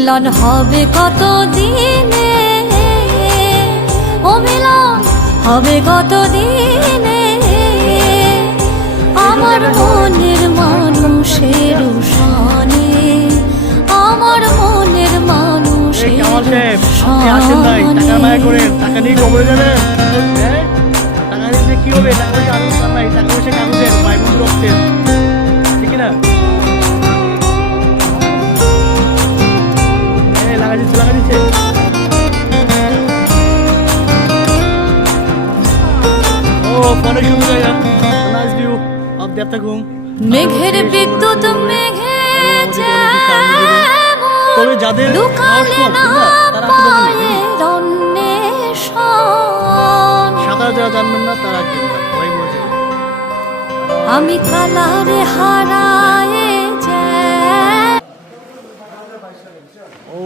মিলন হবে কত দিনে, ও মিলন হবে কত দিনে, আমার মনের মানুষের সনে, আমার মনের মানুষের সনে। টাকা নিয়ে কবরে যাবেন, টাকা নিয়ে কি হবে? টাকা পয়সা আনন্দ নাই, টাকা পয়সা কাগজের ভাই বন্ধু রক্তের, ঠিক না? লাগা দিচ্ছে, লাগা দিচ্ছে। ও অনেক সুন্দর জায়গা, নাইস ভিউ অফ দেবতাখুম। মেঘের বিদ্যুৎ মেঘে তবে যাদের দুকালে না পায়ে অন্বেষণ, সাঁতার যারা জানবেন না তারা ভয় মরে যাবে। আমি কালারে হারায়ে যাই। ও